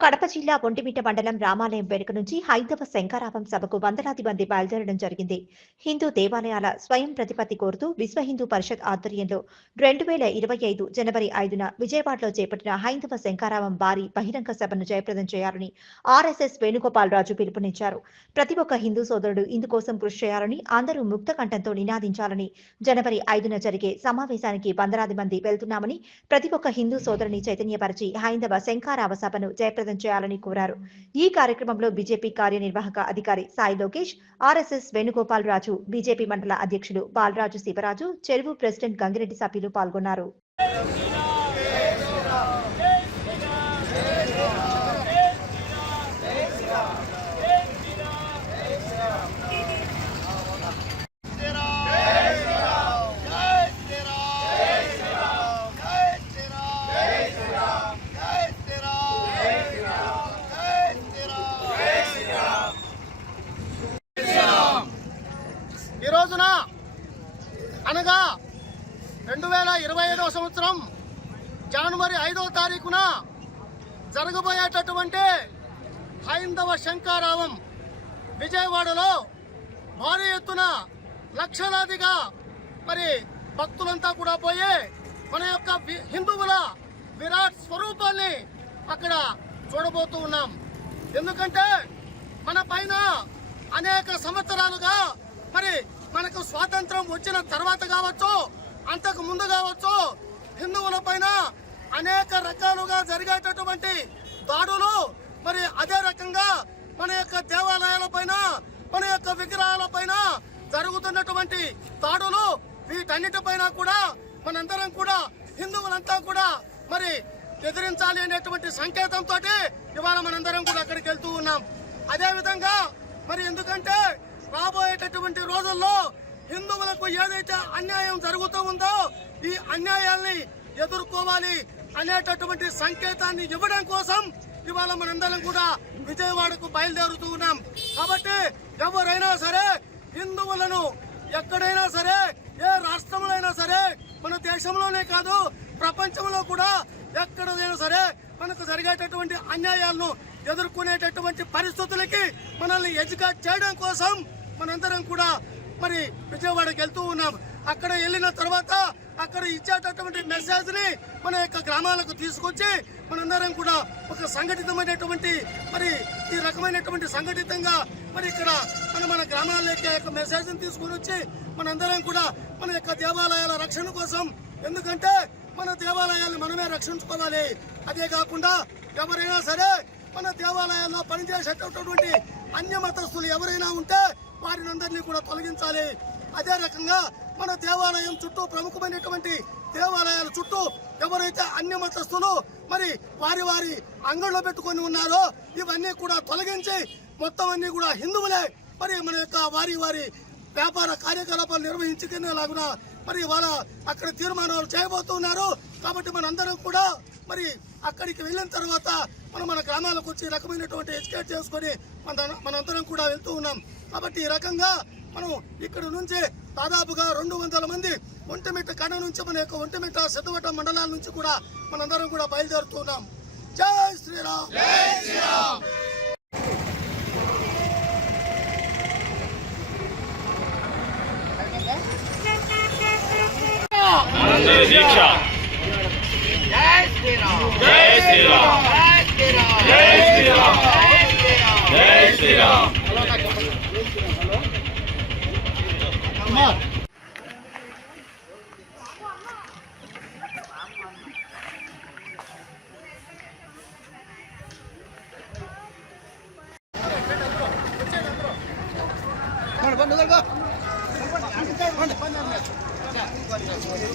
కడప జిల్లా ఒంటిమిట్ట మండలం రామాలయం వేడుక నుంచి హైందవ శంఖారావం సభకు వందలాది మంది బయలుదేరడం జరిగింది. హిందూ దేవాలయాల స్వయం ప్రతిపత్తి కోరుతూ విశ్వ హిందూ పరిషత్ ఆధ్వర్యంలో 2025 జనవరి 5న విజయవాడలో చేపట్టిన హైందవ శంఖారావం భారీ బహిరంగ సభను జయప్రదం చేయాలని ఆర్ఎస్ఎస్ వేణుగోపాల్ రాజు పిలుపునిచ్చారు. ప్రతి ఒక్క హిందూ సోదరుడు ఇందుకోసం కృషి చేయాలని, అందరూ ముక్త కంఠంతో నినాదించాలని, జనవరి 5న జరిగే సమావేశానికి వందలాది మంది వెళ్తున్నామని, ప్రతి ఒక్క హిందూ సోదరుని చైతన్యపరిచి హైందవ శంఖారావ సభను జయప్రదం చేయాలని కోరారు. ఈ కార్యక్రమంలో బీజేపీ కార్యనిర్వాహక అధికారి సాయి లోకేష్, ఆర్ఎస్ఎస్ వేణుగోపాల్ రాజు, బీజేపీ మండల అధ్యక్షులు బాలరాజు శివరాజు, చెరువు ప్రెసిడెంట్ గంగిరెడ్డి సభ్యులు పాల్గొన్నారు. ఈ రోజున అనగా 2025 సంవత్సరం జనవరి 5వ తారీఖున జరగబోయేటటువంటి హైందవ శంఖారావం విజయవాడలో భారీ ఎత్తున లక్షలాదిగా మరి భక్తులంతా కూడా పోయి మన యొక్క హిందువుల విరాట్ స్వరూపాన్ని అక్కడ చూడబోతూ ఉన్నాం. ఎందుకంటే మన పైన అనేక సంవత్సరాలుగా మరి మనకు స్వాతంత్రం వచ్చిన తర్వాత కావచ్చు, అంతకు ముందు కావచ్చు, హిందువుల పైన అనేక రకాలుగా జరిగేటటువంటి దాడులు, మరి అదే రకంగా మన యొక్క దేవాలయాల పైన, మన యొక్క విగ్రహాల పైన జరుగుతున్నటువంటి దాడులు, వీటన్నిటిపైన కూడా మనందరం కూడా హిందువులంతా కూడా మరి ఎదిరించాలి అనేటువంటి సంకేతంతో ఇవాళ మనందరం కూడా అక్కడికి వెళ్తూ ఉన్నాం. అదేవిధంగా మరి ఎందుకంటే రాబోయేటటువంటి రోజుల్లో హిందువులకు ఏదైతే అన్యాయం జరుగుతూ ఉందో ఈ అన్యాయాల్ని ఎదుర్కోవాలి అనేటటువంటి సంకేతాన్ని ఇవ్వడం కోసం ఇవాళ మనందరం కూడా విజయవాడకు బయలుదేరుతూ ఉన్నాం. కాబట్టి ఎవరైనా సరే హిందువులను ఎక్కడైనా సరే, ఏ రాష్ట్రంలో అయినా సరే, మన దేశంలోనే కాదు ప్రపంచంలో కూడా ఎక్కడైనా సరే మనకు జరిగేటటువంటి అన్యాయాలను ఎదుర్కొనేటటువంటి పరిస్థితులకి మనల్ని ఎడ్యుకేట్ చేయడం కోసం మనందరం కూడా మరి విజయవాడకి వెళ్తూ ఉన్నాం. అక్కడ వెళ్ళిన తర్వాత అక్కడ ఇచ్చేటటువంటి మెసేజ్ ని మన యొక్క గ్రామాలకు తీసుకొచ్చి మనందరం కూడా ఒక సంఘటితమైనటువంటి మరి ఈ రకమైనటువంటి సంఘటితంగా మరి ఇక్కడ మన గ్రామాలకి యొక్క మెసేజ్ ని తీసుకుని వచ్చి మనందరం కూడా మన యొక్క దేవాలయాల రక్షణ కోసం, ఎందుకంటే మన దేవాలయాలను మనమే రక్షించుకోవాలి. అదే కాకుండా ఎవరైనా సరే మన దేవాలయాల్లో పనిచేసేటటువంటి అన్య మతస్థులు ఎవరైనా ఉంటే వారిని అందరినీ కూడా తొలగించాలి. అదే రకంగా మన దేవాలయం చుట్టూ, ప్రముఖమైనటువంటి దేవాలయాల చుట్టూ ఎవరైతే అన్య మతస్థులు మరి వారి అంగళ్ళలో పెట్టుకొని ఉన్నారో ఇవన్నీ కూడా తొలగించి మొత్తం అన్ని కూడా హిందువులే మరి మన యొక్క వారి వ్యాపార కార్యకలాపాలు నిర్వహించుకునేలాగున మరి వాళ్ళ అక్కడ తీర్మానాలు చేయబోతున్నారు. కాబట్టి మనందరం కూడా మరి అక్కడికి వెళ్ళిన తర్వాత మన గ్రామాలకు వచ్చి రకమైనటువంటి ఎడ్యుకేట్ చేసుకొని మనందరం కూడా వెళ్తూ ఉన్నాం. కాబట్టి ఈ రకంగా మనం ఇక్కడ నుంచి దాదాపుగా 200 మంది ఒంటిమిట్ట కడ నుంచి, మన యొక్క ఒంటిమిట్ట సిద్ధవటం మండలాల నుంచి కూడా మనందరం కూడా బయలుదేరుతున్నాం. జై శ్రీరామ్, జై శ్రీరామ్. జై శ్రీరామ్, జై శ్రీరామ్, జై శ్రీరామ్, జై శ్రీరామ్.